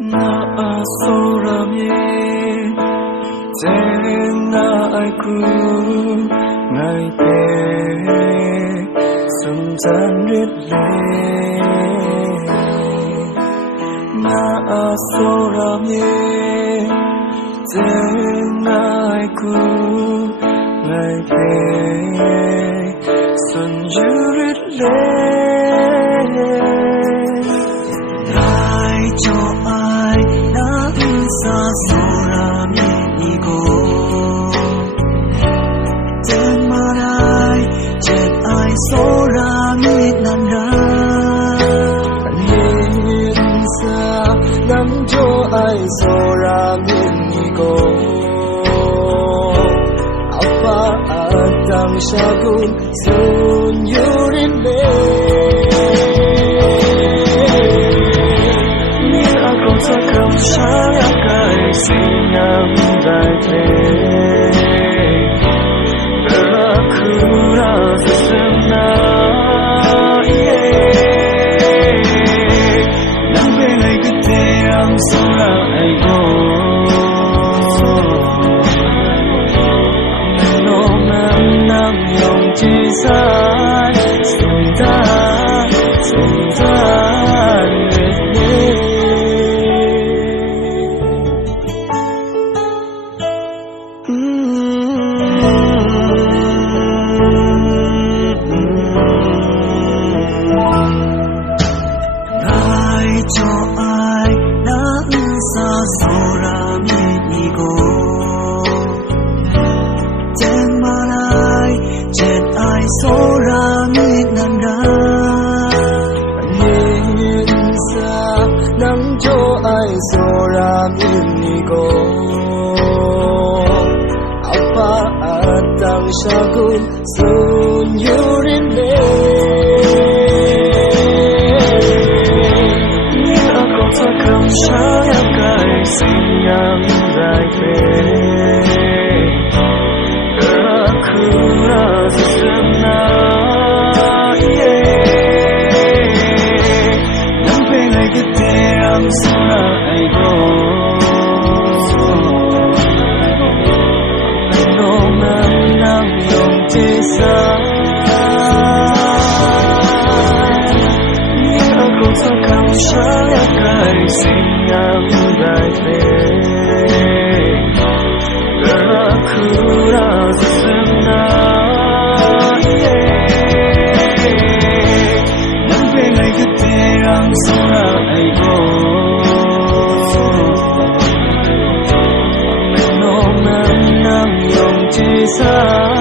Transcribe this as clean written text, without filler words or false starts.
Na asorami Tena aiku Ngai pe Sumtan rile Na asorami Tena aiku Ngai pe Sunju rile Ngai cho ai Na sa sorami Igo Ten marai Jet ai sorami Nanda Yin sa Nam cho ai sorami Igo Apa atang syagun Sun yurin le Sakam saya kai sinyam dai Beraku rasa senang Nampai lai keterang seorang ego Menomang nam yang cisai Sundan, sundan cho ai đã xa sorami Igo Ten marai Jet ai sorami Nanda Yin sa Nang cho ai sorami Igo Apa atang syagun Sun yurin le Sakam saya kai sinyam dai Beraku rasa senang Nampai lai keterang seorang ego Menomang nam yang cisai Sakam saya kai sinyam dai Beraku rasa senang Nampai lai keterang seorang ego Menomang nam yang cisai